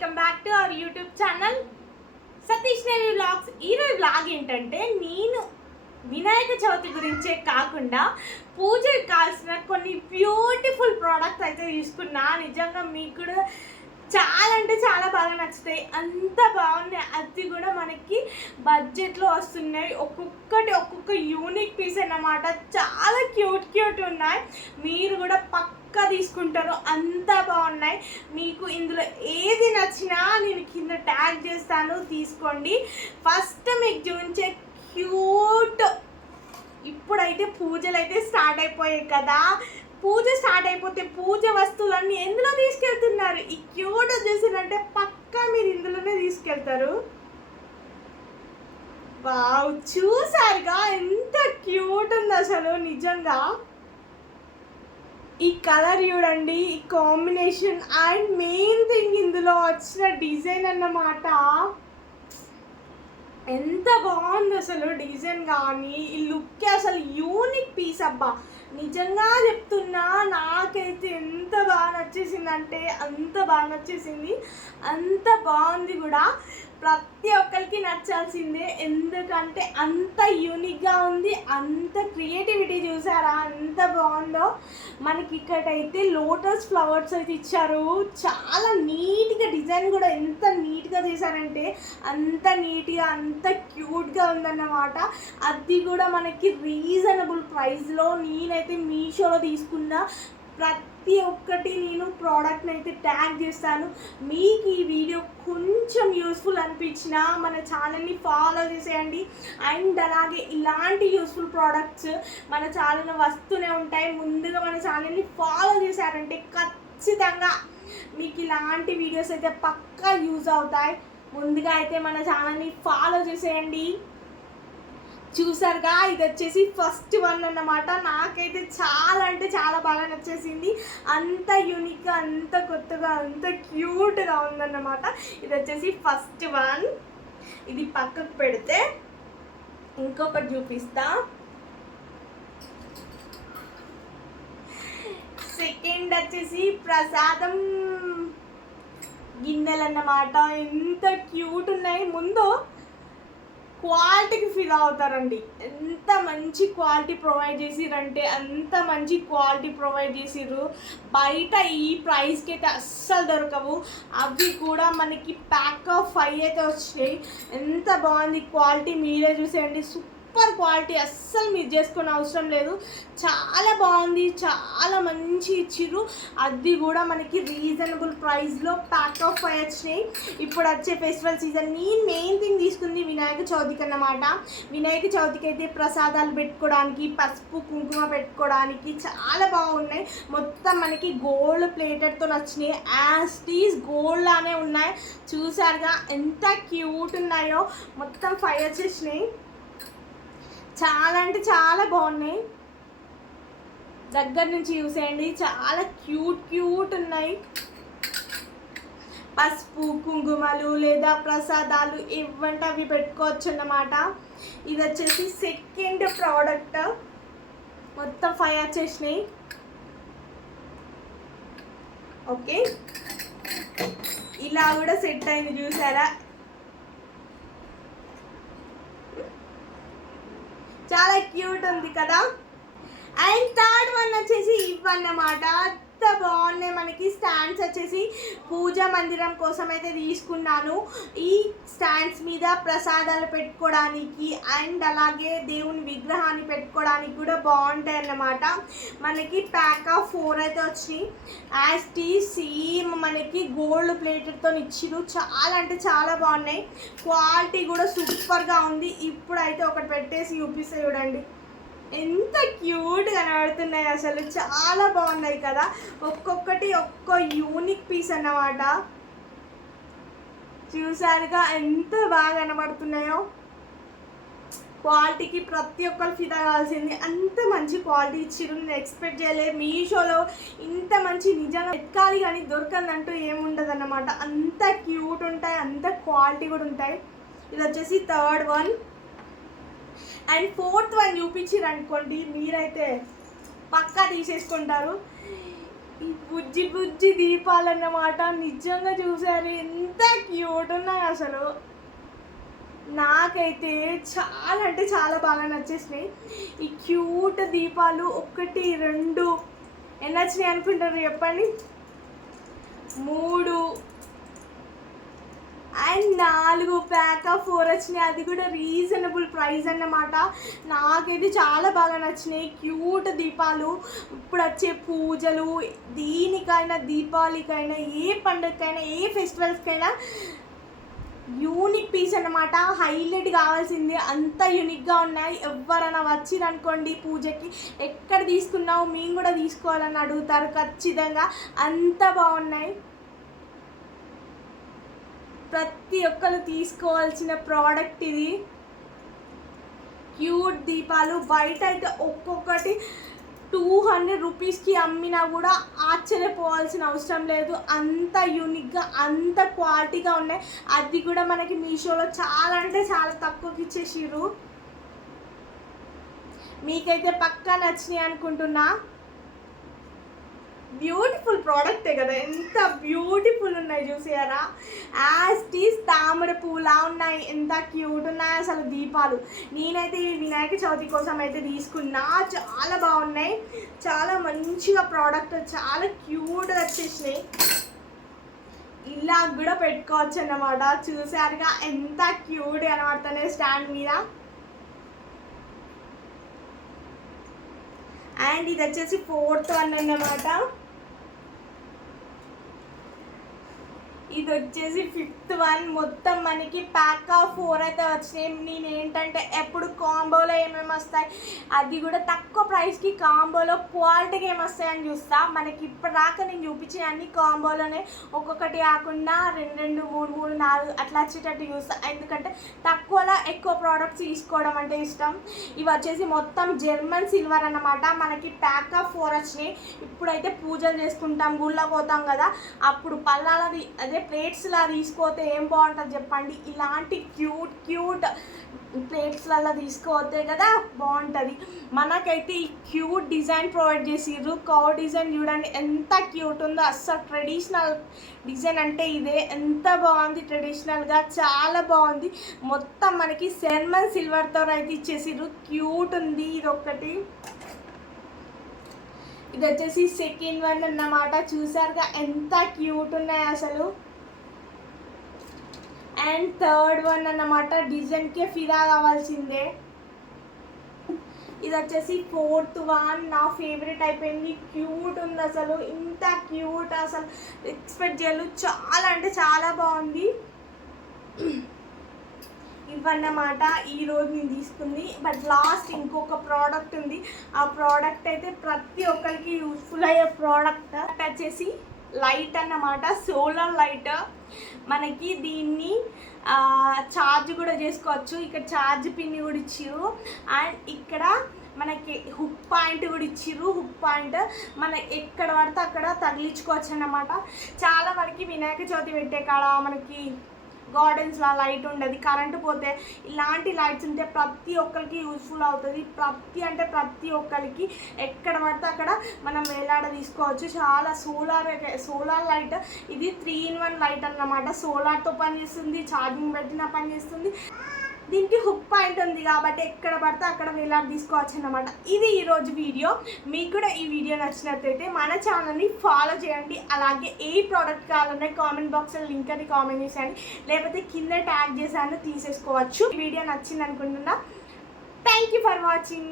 Welcome back to our YouTube channel Satish navy vlogs. ఈరోజు vlog ఏంటంటే నేను వినాయక చవితి గురించే కాకుండా పూజకి కావాల్సిన కొన్ని బ్యూటిఫుల్ ప్రోడక్ట్స్ అయితే తీసుకున్నా. నిజంగా మీకు కూడా చాలా అంటే చాలా బాగా నచ్చుతాయి, అంత బాగున్నాయి. అది కూడా మనకి బడ్జెట్లో వస్తున్నాయి. ఒక్కొక్క యూనిక్ పీస్ అన్నమాట. చాలా క్యూట్ ఉన్నాయి. మీరు కూడా పక్కా తీసుకుంటారు, అంత బాగున్నాయి. మీకు ఇందులో ఏది నచ్చినా నేను కింద ట్యాగ్ చేస్తాను, తీసుకోండి. ఫస్ట్ మీకు చూపించే క్యూట్, ఇప్పుడైతే పూజలు అయితే స్టార్ట్ అయిపోయాయి కదా. పూజ స్టార్ట్ అయిపోతే పూజ వస్తువులన్నీ ఎందులో తీసుకెళ్తున్నారు? ఈ క్యూట్ చూసినంటే పక్కా మీరు ఇందులోనే తీసుకెళ్తారు. వావ్, చూసారుగా ఎంత క్యూట్ ఉంది అసలు. నిజంగా ఈ కలర్ చూడండి, ఈ కాంబినేషన్, అండ్ మెయిన్ థింగ్ ఇందులో వచ్చిన డిజైన్ అన్నమాట. ఎంత బాగుంది అసలు డిజైన్ కానీ, ఈ లుక్ అసలు యూనిక్ పీస్. అబ్బా నిజంగా చెప్తున్నా, నాకైతే ఎంత బాగా నచ్చేసిందంటే అంత బాగా నచ్చేసింది. అంత బాగుంది కూడా. ప్రతి ఒక్కరికి నచ్చాల్సిందే, ఎందుకంటే అంత యూనిక్గా ఉంది. అంత క్రియేటివిటీ చూసారా ఎంత బాగుందో. మనకి ఇక్కడైతే లోటస్ ఫ్లవర్స్ అయితే ఇచ్చారు. చాలా నీట్గా డిజైన్ కూడా ఎంత నీట్గా చేశారంటే అంత నీట్గా, అంత క్యూట్గా ఉందన్నమాట. అది కూడా మనకి రీజనబుల్ ప్రైస్లో. నేనైతే మీషోలో తీసుకున్న ప్రతి ఒక్కటి నేను ప్రోడక్ట్ని అయితే ట్యాగ్ చేస్తాను. మీకు ఈ వీడియో కొంచెం యూస్ఫుల్ అనిపించినా మన ఛానల్ని ఫాలో చేసేయండి. అండ్ అలాగే ఇలాంటి యూస్ఫుల్ ప్రోడక్ట్స్ మన ఛానల్లో వస్తూనే ఉంటాయి. ముందుగా మన ఛానల్ని ఫాలో చేశారంటే ఖచ్చితంగా మీకు ఇలాంటి వీడియోస్ అయితే పక్కా యూజ్ అవుతాయి. ముందుగా అయితే మన ఛానల్ని ఫాలో చేసేయండి. చూసారుగా, ఇది వచ్చేసి ఫస్ట్ వన్ అన్నమాట. నాకైతే చాలా అంటే చాలా బాగా నచ్చేసింది. అంత యూనిక్గా, అంత కొత్తగా, అంత క్యూట్గా ఉందన్నమాట. ఇది వచ్చేసి ఫస్ట్ వన్. ఇది పక్కకు పెడితే ఇంకొకటి చూపిస్తా. సెకండ్ వచ్చేసి ప్రసాదం గిన్నెలు అన్నమాట. ఎంత క్యూట్ ఉన్నాయి. ముందు క్వాలిటీకి ఫీల్ అవుతారండి. ఎంత మంచి క్వాలిటీ ప్రొవైడ్ చేసిరంటే అంత మంచి క్వాలిటీ ప్రొవైడ్ చేసిర్రు. బయట ఈ ప్రైస్కి అయితే అస్సలు దొరకవు. అవి కూడా మనకి ప్యాక్ ఆఫ్ 5 అయితే వచ్చినాయి. ఎంత బాగుంది క్వాలిటీ, మీరే చూసేయండి. సూపర్ క్వాలిటీ, అస్సలు మిస్ చేసుకునే అవసరం లేదు. చాలా బాగుంది, చాలా మంచి ఇచ్చిర్రు. అది కూడా మనకి రీజనబుల్ ప్రైస్లో ప్యాక్ ఆఫ్ 5 వచ్చినాయి. ఇప్పుడు వచ్చే ఫెస్టివల్ సీజన్ నేను మెయిన్ థింగ్ తీసుకుంది వినాయక చవితికి అన్నమాట. వినాయక చవితికి అయితే ప్రసాదాలు పెట్టుకోవడానికి, పసుపు కుంకుమ పెట్టుకోవడానికి చాలా బాగున్నాయి. మొత్తం మనకి గోల్డ్ ప్లేటెడ్తో వచ్చినాయి. యాజ్ టీజ్ గోల్డ్ లానే ఉన్నాయి. చూసారుగా ఎంత క్యూట్ ఉన్నాయో. మొత్తం 5 వచ్చేసినాయి. చాలా అంటే చాలా బాగున్నాయి. దగ్గర నుంచి చూసేయండి, చాలా క్యూట్ ఉన్నాయి. పసుపు కుంకుమలు లేదా ప్రసాదాలు ఇవ్వంటే అవి పెట్టుకోవచ్చు అన్నమాట. ఇది వచ్చేసి సెకండ్ ప్రోడక్ట్. మొత్తం 5 వచ్చేసినాయి. ఓకే, ఇలా కూడా సెట్ అయింది చూసారా. చాలా క్యూట్ ఉంది కదా. అండ్ థర్డ్ వన్ వచ్చేసి ఇవన్నమాట. అంత బాగున్నాయి. మనకి స్టాండ్స్ వచ్చేసి పూజా మందిరం కోసం అయితే తీసుకున్నాను. ఈ స్టాండ్స్ మీద ప్రసాదాలు పెట్టుకోవడానికి అండ్ అలాగే దేవుని విగ్రహాన్ని పెట్టుకోవడానికి కూడా బాగుంటాయి అన్నమాట. మనకి ప్యాక్ ఆఫ్ 4 అయితే వచ్చినాయి. యాజ్ టీ సేమ్ మనకి గోల్డ్ ప్లేటెడ్తో ఇచ్చిరు. చాలా అంటే చాలా బాగున్నాయి. క్వాలిటీ కూడా సూపర్గా ఉంది. ఇప్పుడు అయితే ఒకటి పెట్టేసి చూపిస్తే చూడండి ఎంత క్యూట్ కనబడుతున్నాయి. అసలు చాలా బాగున్నాయి కదా. ఒక్కొక్కటి ఒక్కో యూనిక్ పీస్ అన్నమాట. చూసారుగా ఎంత బాగా కనబడుతున్నాయో. క్వాలిటీకి ప్రతి ఒక్కరు ఫిదా కావాల్సింది. అంత మంచి క్వాలిటీ ఇచ్చిరు. నేను ఎక్స్పెక్ట్ చేయలేదు మీషోలో ఇంత మంచి. నిజంగా ఎత్కాలి కానీ దొరకందంటూ ఏముండదు అన్నమాట. అంత క్యూట్ ఉంటాయి, అంత క్వాలిటీ కూడా ఉంటాయి. ఇది వచ్చేసి third one. And fourth one చూపించారు అనుకోండి, మీరైతే పక్కా తీసేసుకుంటారు. ఈ బుజ్జి బుజ్జి దీపాలన్నమాట. నిజంగా చూసారు ఎంత క్యూట్ ఉన్నాయి అసలు. నాకైతే చాలా అంటే చాలా బాగా నచ్చేసినాయి ఈ క్యూట్ దీపాలు. 1 2 ఎన్ని వచ్చినాయి అనుకుంటారు చెప్పండి? 3 అండ్ 4 ప్యాక్ ఆఫ్ 4 వచ్చినాయి. అది కూడా రీజనబుల్ ప్రైస్ అన్నమాట. నాకైతే చాలా బాగా నచ్చినాయి క్యూట్ దీపాలు. ఇప్పుడు వచ్చే పూజలు దీనికైనా దీపావళికైనా ఏ పండుగకైనా ఏ ఫెస్టివల్స్కైనా యూనిక్ పీస్ అన్నమాట. హైలైట్ కావాల్సింది అంత యూనిక్గా ఉన్నాయి. ఎవరైనా వచ్చిరనుకోండి పూజకి ఎక్కడ తీసుకున్నావు మేము కూడా తీసుకోవాలని అడుగుతారు ఖచ్చితంగా. అంత బాగున్నాయి. ప్రతి ఒక్కరు తీసుకోవాల్సిన ప్రోడక్ట్ ఇది. క్యూట్ దీపాలు బయట అయితే ఒక్కొక్కటి 200 రూపీస్కి అమ్మినా కూడా ఆశ్చర్యపోవాల్సిన అవసరం లేదు. అంత యూనిక్గా అంత క్వాలిటీగా ఉన్నాయి. అది కూడా మనకి మీషోలో చాలా అంటే చాలా తక్కువకి ఇచ్చేసిర్రు. మీకైతే పక్కా నచ్చినాయి అనుకుంటున్నా. బ్యూటిఫుల్ ప్రోడక్టే కదా, ఎంత బ్యూటిఫుల్ ఉన్నాయి చూసారా. యాజ్ టీస్ తామర పూలా ఉన్నాయి. ఎంత క్యూట్ ఉన్నాయి అసలు దీపాలు. నేనైతే ఈ వినాయక చవితి కోసం అయితే తీసుకున్నా. చాలా బాగున్నాయి. చాలా మంచిగా ప్రోడక్ట్ చాలా క్యూట్గా వచ్చేసినాయి. ఇలా కూడా పెట్టుకోవచ్చు అన్నమాట. చూసారుగా ఎంత క్యూట్ కనబడుతున్నాయి స్టాండ్ మీద. అండ్ ఇది వచ్చేసి 4th వన్ అన్నమాట. ఇది వచ్చేసి 5th వన్. మొత్తం మనకి ప్యాక్ ఆఫ్ 4 అయితే వచ్చినాయి. నేను ఏంటంటే ఎప్పుడు కాంబోలో ఏమేమి వస్తాయి అది కూడా తక్కువ ప్రైస్కి కాంబోలో క్వాలిటీగా ఏమి వస్తాయని చూస్తా. మనకి ఇప్పటిదాకా నేను చూపించే అన్ని కాంబోలోనే ఒక్కొక్కటి కాకుండా 2 2 3 3 4 అట్లా వచ్చేటట్టు చూస్తా. ఎందుకంటే తక్కువలో ఎక్కువ ప్రోడక్ట్స్ తీసుకోవడం అంటే ఇష్టం. ఇవి వచ్చేసి మొత్తం జర్మన్ సిల్వర్ అన్నమాట. మనకి ప్యాక్ ఆఫ్ 4 వచ్చినాయి. ఇప్పుడైతే పూజలు చేసుకుంటాం, గుళ్ళకి పోతాం కదా, అప్పుడు పళ్ళాలది అదే ప్లేట్స్లా తీసుకోతే ఏం బాగుంటుంది చెప్పండి. ఇలాంటి క్యూట్ క్యూట్ ప్లేట్స్లలో తీసుకోతే కదా బాగుంటుంది. మనకైతే ఈ క్యూట్ డిజైన్ ప్రొవైడ్ చేసిర్రు. కౌ డిజైన్ చూడండి ఎంత క్యూట్ ఉందో. అస్సలు ట్రెడిషనల్ డిజైన్ అంటే ఇదే. ఎంత బాగుంది ట్రెడిషనల్గా, చాలా బాగుంది. మొత్తం మనకి జర్మన్ సిల్వర్తో అయితే ఇచ్చేసిర్రు. క్యూట్ ఉంది ఇది ఒక్కటి. ఇది వచ్చేసి 2nd వన్ అన్నమాట. చూసారుగా ఎంత క్యూట్ ఉన్నాయి అసలు. అండ్ 3rd వన్ అన్నమాట. డిజైన్కే ఫిదా కావాల్సిందే. ఇది వచ్చేసి 4th వన్. నా ఫేవరెట్ అయిపోయింది. క్యూట్ ఉంది అసలు. ఇంత క్యూట్ అసలు ఎక్స్పెక్ట్ చేయలేదు. చాలా అంటే చాలా బాగుంది. ఇవన్నమాట ఈరోజు నేను తీసుకుంది. బట్ లాస్ట్ ఇంకొక ప్రోడక్ట్ ఉంది. ఆ ప్రోడక్ట్ అయితే ప్రతి ఒక్కరికి యూస్ఫుల్ అయ్యే ప్రోడక్ట్ వచ్చేసి లైట్ అన్నమాట. Solar light. మనకి దీన్ని ఛార్జ్ కూడా చేసుకోవచ్చు. ఇక్కడ ఛార్జ్ పిన్ కూడా ఇచ్చిర్రు. అండ్ ఇక్కడ మనకి హుక్ పాయింట్ కూడా ఇచ్చిర్రు. హుక్ పాయింట్ మన ఎక్కడ పడితే అక్కడ తగిలించుకోవచ్చు అన్నమాట. చాలా వరకు వినాయక చవితి పెట్టే కాడ మనకి గార్డెన్స్లో లైట్ ఉండదు, కరెంటు పోతే ఇలాంటి లైట్స్ ఉంటే ప్రతి ఒక్కరికి యూస్ఫుల్ అవుతుంది. ప్రతి ఒక్కరికి ఎక్కడ పడితే అక్కడ మనం వేలాడ తీసుకోవచ్చు. చాలా సోలార్ లైట్. ఇది 3 in 1 లైట్ అన్నమాట. సోలార్తో పనిచేస్తుంది, ఛార్జింగ్ పెట్టినా పనిచేస్తుంది. దీనికి హుక్ పాయింట్ ఉంది కాబట్టి ఎక్కడ పడితే అక్కడ వేలాడ తీసుకోవచ్చు అన్నమాట. ఇది ఈరోజు వీడియో. మీకు కూడా ఈ వీడియో నచ్చినట్లయితే మన ఛానల్ని ఫాలో చేయండి. అలాగే ఏ ప్రోడక్ట్ కావాలన్నా కామెంట్ బాక్స్లో లింక్ అని కామెంట్ చేసేయండి, లేకపోతే కింద ట్యాగ్ చేశాను తీసేసుకోవచ్చు. వీడియో నచ్చింది అనుకుంటున్నా. Thank you for watching.